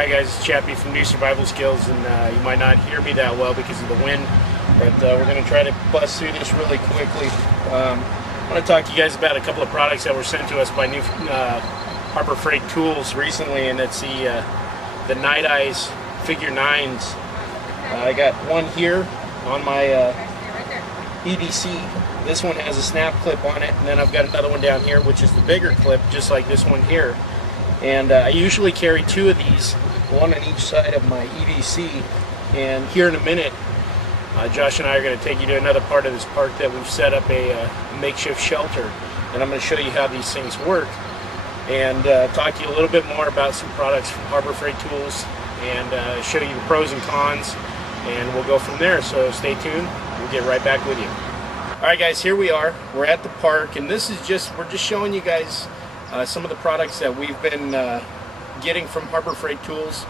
Hi guys, it's Chappie from New Survival Skills, and you might not hear me that well because of the wind, but we're going to try to bust through this really quickly. I want to talk to you guys about a couple of products that were sent to us by New Harbor Freight Tools recently, and it's the Nite Ize Figure 9s. I got one here on my EDC. This one has a snap clip on it, and then I've got another one down here which is the bigger clip, just like this one here. And I usually carry two of these, one on each side of my EDC. And here in a minute, Josh and I are going to take you to another part of this park that we've set up a makeshift shelter. And I'm going to show you how these things work and talk to you a little bit more about some products from Harbor Freight Tools and show you the pros and cons, and we'll go from there. So stay tuned. We'll get right back with you. All right, guys, here we are. We're at the park, and this is we're just showing you guys some of the products that we've been getting from Harbor Freight Tools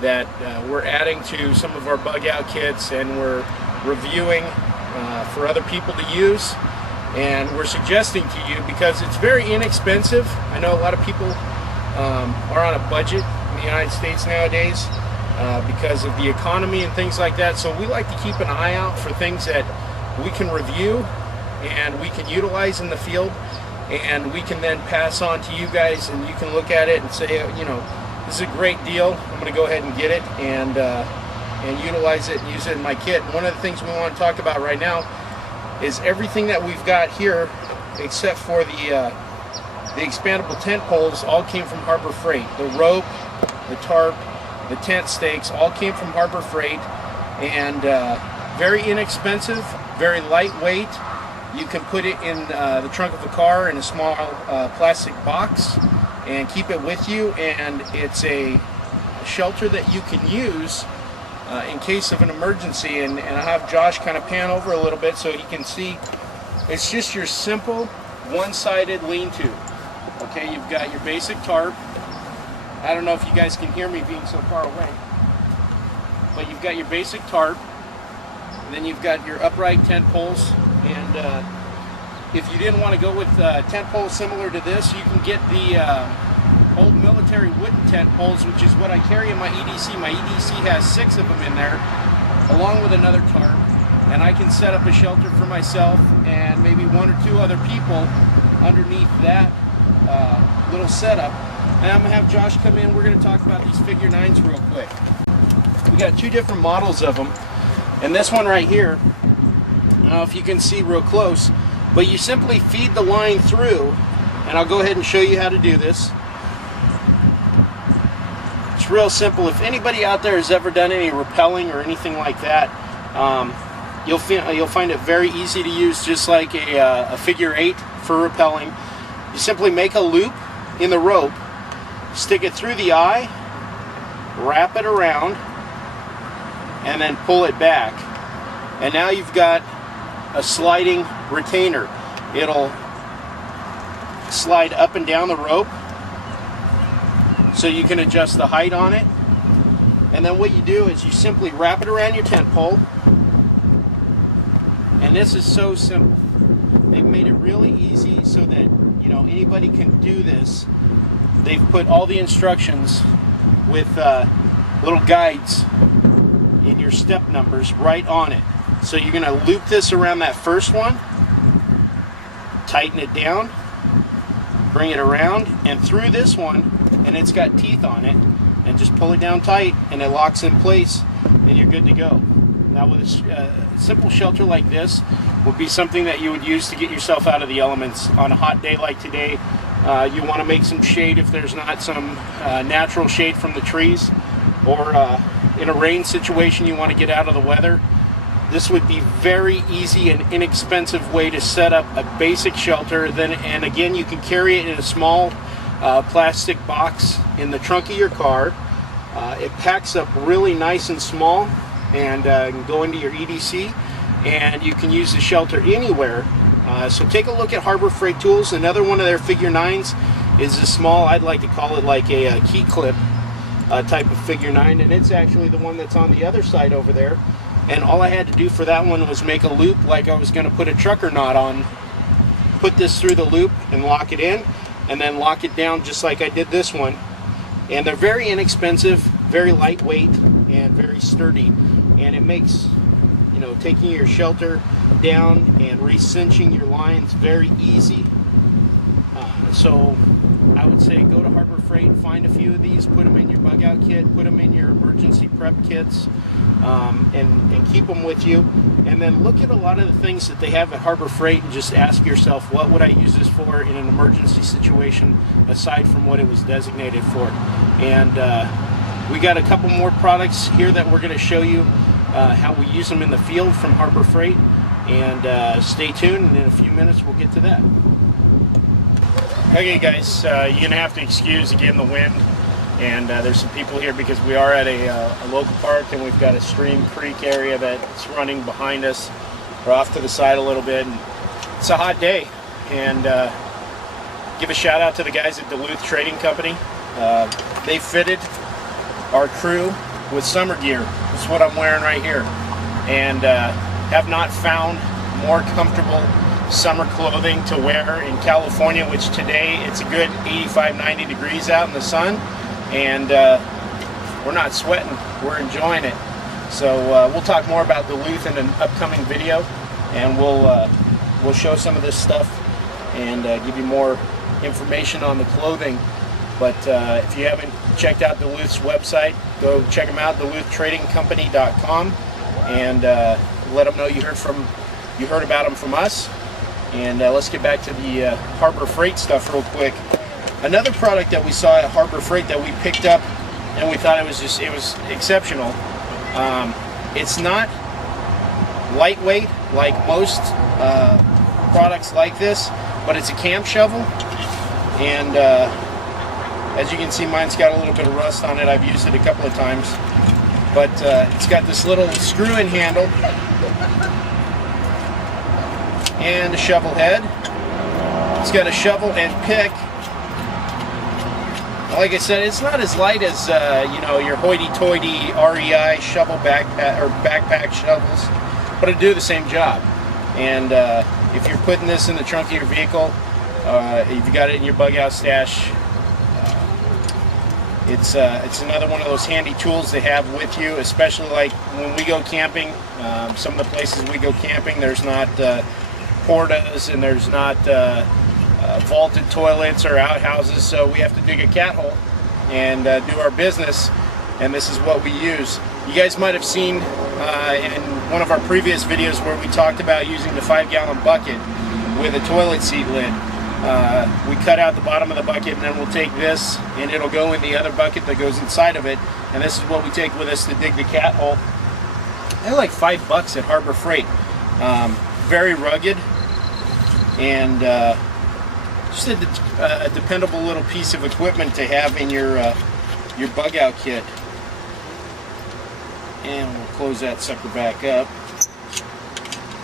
that we're adding to some of our bug out kits, and we're reviewing for other people to use, and we're suggesting to you because it's very inexpensive. I know a lot of people are on a budget in the United States nowadays because of the economy and things like that, so we like to keep an eye out for things that we can review and we can utilize in the field, and we can then pass on to you guys, and you can look at it and say, you know, this is a great deal, I'm going to go ahead and get it and utilize it and use it in my kit. And one of the things we want to talk about right now is everything that we've got here, except for the expandable tent poles, all came from Harbor Freight. The rope, the tarp, the tent stakes all came from Harbor Freight, and very inexpensive, very lightweight. You can put it in the trunk of a car in a small plastic box and keep it with you, and it's a shelter that you can use in case of an emergency. And I'll have Josh kind of pan over a little bit so you can see. It's just your simple one-sided lean-to. Okay, you've got your basic tarp. I don't know if you guys can hear me being so far away, but you've got your basic tarp, and then you've got your upright tent poles. And if you didn't want to go with tent poles similar to this, you can get the old military wooden tent poles, which is what I carry in my EDC. My EDC has 6 of them in there, along with another tarp, and I can set up a shelter for myself and maybe 1 or 2 other people underneath that little setup. And I'm going to have Josh come in. We're going to talk about these Figure 9s real quick. We got 2 different models of them, and this one right here, I don't know if you can see real close, but you simply feed the line through, and I'll go ahead and show you how to do this. It's real simple. If anybody out there has ever done any rappelling or anything like that, you'll find it very easy to use, just like a Figure 8 for rappelling. You simply make a loop in the rope, stick it through the eye, wrap it around, and then pull it back. And now you've got a sliding retainer. It'll slide up and down the rope so you can adjust the height on it. And then what you do is you simply wrap it around your tent pole, and this is so simple. They've made it really easy so that, you know, anybody can do this. They've put all the instructions with little guides in your step numbers right on it. So you're going to loop this around that first one, tighten it down, bring it around and through this one, and it's got teeth on it, and just pull it down tight and it locks in place and you're good to go. Now with a simple shelter like this would be something that you would use to get yourself out of the elements on a hot day like today. You want to make some shade if there's not some natural shade from the trees, or in a rain situation you want to get out of the weather. This would be very easy and inexpensive way to set up a basic shelter. And again, you can carry it in a small plastic box in the trunk of your car. It packs up really nice and small, and can go into your EDC, and you can use the shelter anywhere. So take a look at Harbor Freight Tools. Another one of their Figure 9s is a small, I'd like to call it like a key clip type of Figure 9, and it's actually the one that's on the other side over there. And all I had to do for that one was make a loop like I was going to put a trucker knot on. Put this through the loop and lock it in, and then lock it down just like I did this one. And they're very inexpensive, very lightweight and very sturdy, and it makes, you know, taking your shelter down and re-cinching your lines very easy. So I would say go to Harbor Freight, find a few of these, put them in your bug out kit, put them in your emergency prep kits, and keep them with you. And then look at a lot of the things that they have at Harbor Freight and just ask yourself, what would I use this for in an emergency situation aside from what it was designated for? And we got a couple more products here that we're going to show you how we use them in the field from Harbor Freight. And stay tuned, and in a few minutes we'll get to that. Okay guys, you're going to have to excuse again the wind, and there's some people here because we are at a local park, and we've got a stream creek area that's running behind us. We're off to the side a little bit, and it's a hot day. And give a shout out to the guys at Duluth Trading Company. They fitted our crew with summer gear. That's what I'm wearing right here, and have not found more comfortable summer clothing to wear in California, which today it's a good 85-90 degrees out in the sun, and we're not sweating, we're enjoying it. So we'll talk more about Duluth in an upcoming video, and we'll show some of this stuff and give you more information on the clothing. But if you haven't checked out Duluth's website, go check them out, DuluthTradingCompany.com, and let them know you heard about them from us. And let's get back to the Harbor Freight stuff real quick. Another product that we saw at Harbor Freight that we picked up, and we thought it was exceptional. It's not lightweight like most products like this, but it's a camp shovel, and as you can see, mine's got a little bit of rust on it. I've used it a couple of times, but it's got this little screw-in handle and a shovel head. It's got a shovel and pick. Like I said, it's not as light as you know, your hoity-toity REI shovel backpack shovels, but it'll do the same job. And if you're putting this in the trunk of your vehicle, if you got it in your bug out stash, it's another one of those handy tools they have with you, especially like when we go camping. Some of the places we go camping, there's not portas, and there's not vaulted toilets or outhouses, so we have to dig a cat hole and do our business, and this is what we use. You guys might have seen in one of our previous videos where we talked about using the 5-gallon bucket with a toilet seat lid. We cut out the bottom of the bucket, and then we'll take this and it'll go in the other bucket that goes inside of it, and this is what we take with us to dig the cat hole. They're like $5 at Harbor Freight. Very rugged, and just a dependable little piece of equipment to have in your bug out kit. And we'll close that sucker back up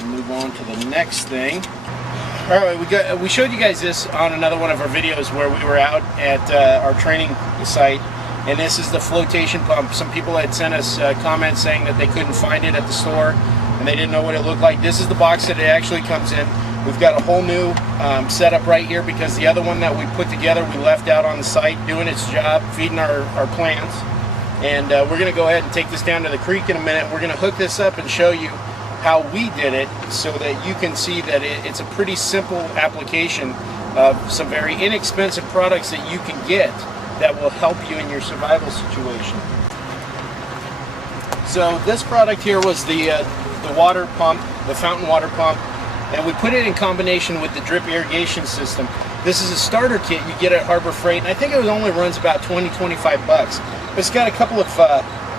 and move on to the next thing. All right, we showed you guys this on another one of our videos where we were out at our training site, and this is the flotation pump. Some people had sent us comments saying that they couldn't find it at the store and they didn't know what it looked like. This is the box that it actually comes in. We've got a whole new setup right here because the other one that we put together we left out on the site doing its job, feeding our plants. And we're going to go ahead and take this down to the creek in a minute. We're going to hook this up and show you how we did it so that you can see that it's a pretty simple application of some very inexpensive products that you can get that will help you in your survival situation. So this product here was the water pump, the fountain water pump, and we put it in combination with the drip irrigation system. This is a starter kit you get at Harbor Freight, and I think it only runs about $20-25. But it's got a couple of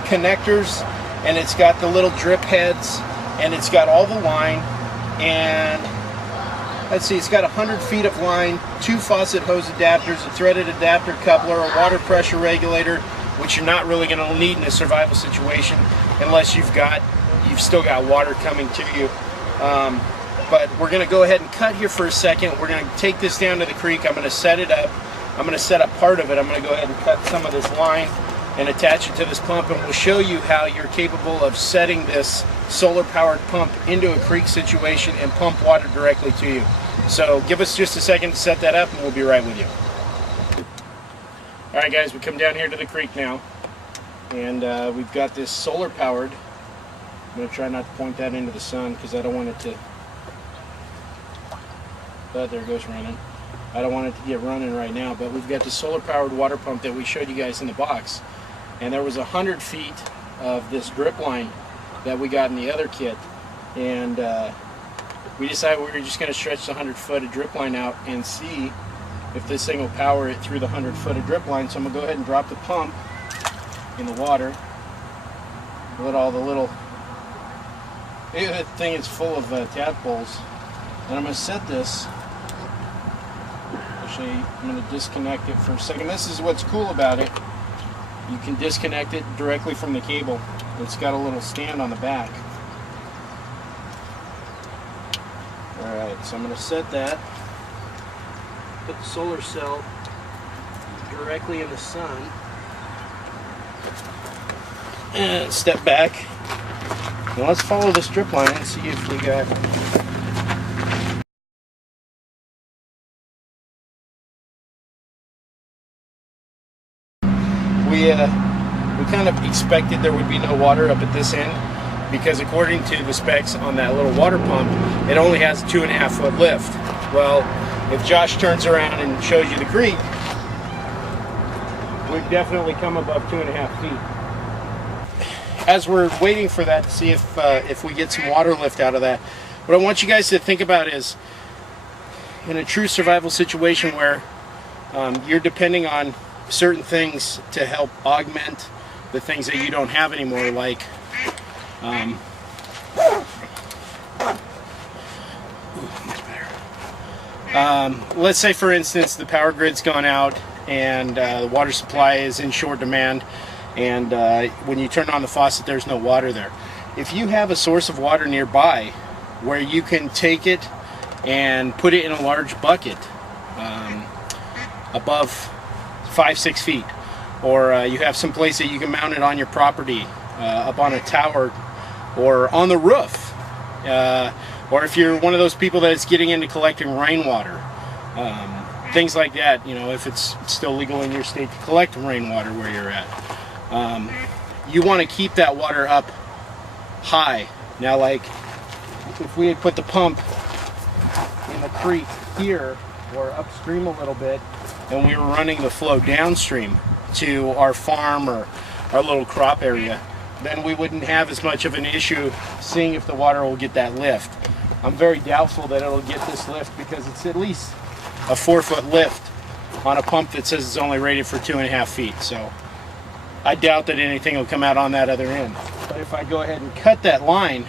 connectors, and it's got the little drip heads, and it's got all the line, and let's see, it's got 100 feet of line, 2 faucet hose adapters, a threaded adapter coupler, a water pressure regulator, which you're not really going to need in a survival situation unless you've still got water coming to you. But we're going to go ahead and cut here for a second. We're going to take this down to the creek. I'm going to set it up. I'm going to set up part of it. I'm going to go ahead and cut some of this line and attach it to this pump, and we'll show you how you're capable of setting this solar powered pump into a creek situation and pump water directly to you. So give us just a second to set that up and we'll be right with you. Alright guys, we come down here to the creek now, And we've got this solar powered. I'm going to try not to point that into the sun because I don't want it to, but there it goes running. I don't want it to get running right now, but we've got the solar powered water pump that we showed you guys in the box. And there was 100 feet of this drip line that we got in the other kit. And we decided we were just going to stretch the 100 foot of drip line out and see if this thing will power it through the 100 foot of drip line. So I'm going to go ahead and drop the pump in the water. Let all the little, that thing is full of tadpoles. And I'm going to set this. Actually, I'm going to disconnect it for a second. This is what's cool about it. You can disconnect it directly from the cable. It's got a little stand on the back. Alright, so I'm going to set that. Put the solar cell directly in the sun. And step back. Now let's follow this drip line and see if we got... We kind of expected there would be no water up at this end because according to the specs on that little water pump, it only has a 2.5 foot lift. Well, if Josh turns around and shows you the creek, we've definitely come above 2.5 feet. As we're waiting for that to see if we get some water lift out of that, what I want you guys to think about is in a true survival situation where you're depending on certain things to help augment the things that you don't have anymore, like let's say for instance the power grid's gone out and the water supply is in short demand, and when you turn on the faucet there's no water there. If you have a source of water nearby where you can take it and put it in a large bucket above 5-6 feet, or you have some place that you can mount it on your property, up on a tower or on the roof, or if you're one of those people that's getting into collecting rainwater, things like that, you know, if it's still legal in your state to collect rainwater where you're at, you want to keep that water up high. Now, like if we had put the pump in the creek here or upstream a little bit and we were running the flow downstream to our farm or our little crop area, then we wouldn't have as much of an issue seeing if the water will get that lift. I'm very doubtful that it'll get this lift because it's at least a 4-foot lift on a pump that says it's only rated for 2.5 feet. So I doubt that anything will come out on that other end. But if I go ahead and cut that line,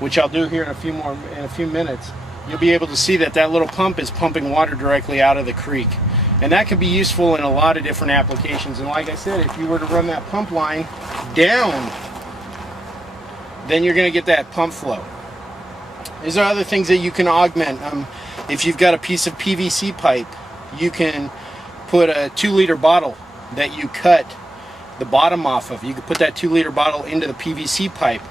which I'll do here in a few minutes, you'll be able to see that that little pump is pumping water directly out of the creek. And that can be useful in a lot of different applications. And like I said, if you were to run that pump line down, then you're going to get that pump flow. These are other things that you can augment. If you've got a piece of PVC pipe, you can put a 2-liter bottle that you cut the bottom off of. You can put that 2-liter bottle into the PVC pipe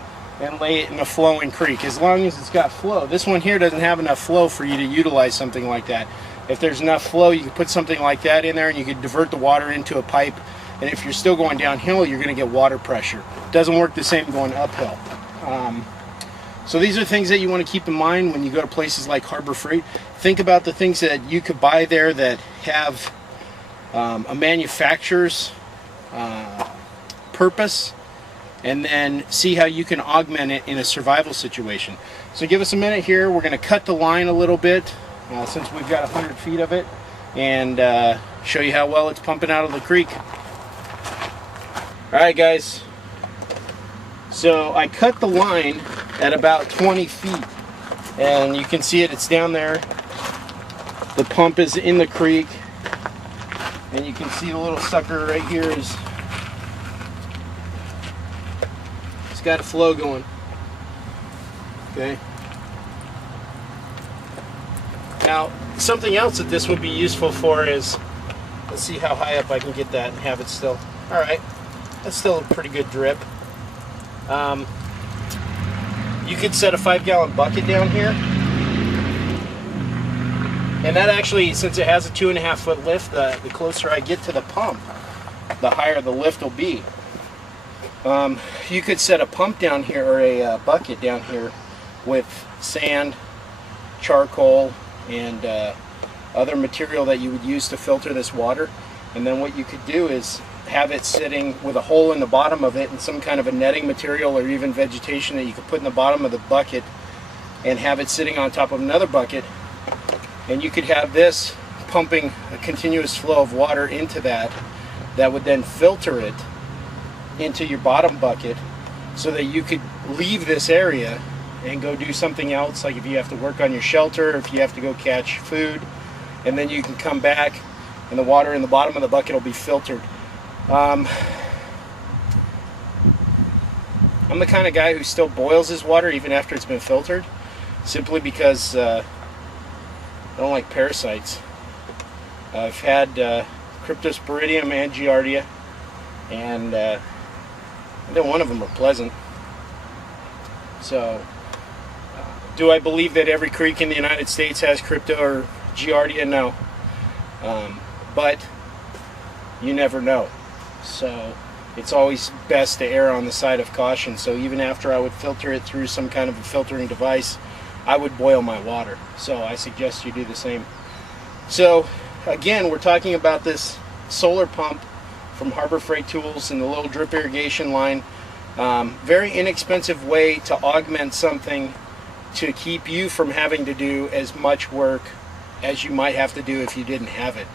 and lay it in a flowing creek, as long as it's got flow. This one here doesn't have enough flow for you to utilize something like that. If there's enough flow, you can put something like that in there and you can divert the water into a pipe. And if you're still going downhill, you're going to get water pressure. It doesn't work the same going uphill. So these are things that you want to keep in mind when you go to places like Harbor Freight. Think about the things that you could buy there that have a manufacturer's purpose, and then see how you can augment it in a survival situation. So give us a minute here. We're going to cut the line a little bit since we've got 100 feet of it, and show you how well it's pumping out of the creek. Alright guys, so I cut the line at about 20 feet, and you can see it's down there. The pump is in the creek, and you can see the little sucker right here is, it's got a flow going. Okay. Now, something else that this would be useful for is, let's see how high up I can get that and have it still. Alright, that's still a pretty good drip. You could set a 5-gallon bucket down here, and that actually, since it has a 2.5 foot lift, the closer I get to the pump, the higher the lift will be. You could set a pump down here, or a bucket down here with sand, charcoal, and other material that you would use to filter this water. And then what you could do is have it sitting with a hole in the bottom of it and some kind of a netting material or even vegetation that you could put in the bottom of the bucket, and have it sitting on top of another bucket, and you could have this pumping a continuous flow of water into that would then filter it into your bottom bucket, so that you could leave this area and go do something else, like if you have to work on your shelter, if you have to go catch food, and then you can come back and the water in the bottom of the bucket will be filtered. I'm the kind of guy who still boils his water even after it's been filtered, simply because I don't like parasites. I've had Cryptosporidium and Giardia, and neither one of them are pleasant. So, do I believe that every creek in the United States has Crypto or Giardia? No. But you never know. So it's always best to err on the side of caution. So even after I would filter it through some kind of a filtering device, I would boil my water. So I suggest you do the same. So again, we're talking about this solar pump from Harbor Freight Tools and the little drip irrigation line. Very inexpensive way to augment something to keep you from having to do as much work as you might have to do if you didn't have it.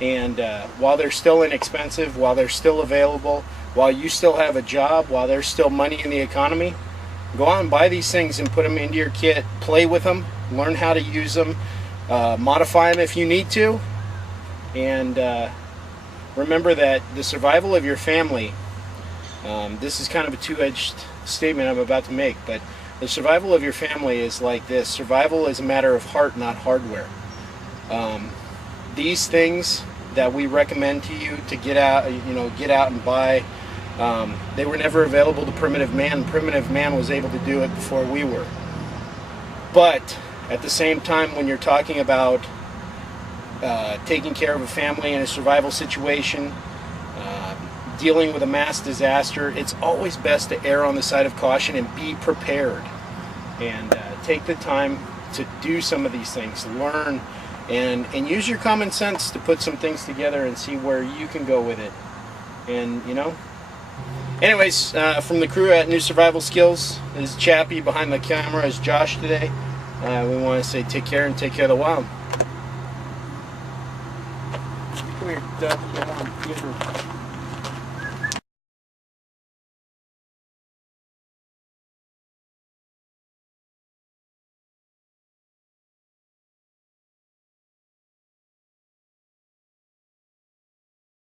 And while they're still inexpensive, while they're still available, while you still have a job, while there's still money in the economy, go out and buy these things and put them into your kit. Play with them, learn how to use them, modify them if you need to, and remember that the survival of your family, this is kind of a two-edged statement I'm about to make, but the survival of your family is like this. Survival is a matter of heart, not hardware. These things that we recommend to you to get out and buy, they were never available to primitive man. Primitive man was able to do it before we were. But at the same time, when you're talking about taking care of a family in a survival situation, dealing with a mass disaster, it's always best to err on the side of caution and be prepared. And take the time to do some of these things, learn, and use your common sense to put some things together and see where you can go with it. And anyways, from the crew at New Survival Skills, this Chappie, behind the camera is Josh today. We want to say take care and take care of the wild. Come here, Doug. Get her.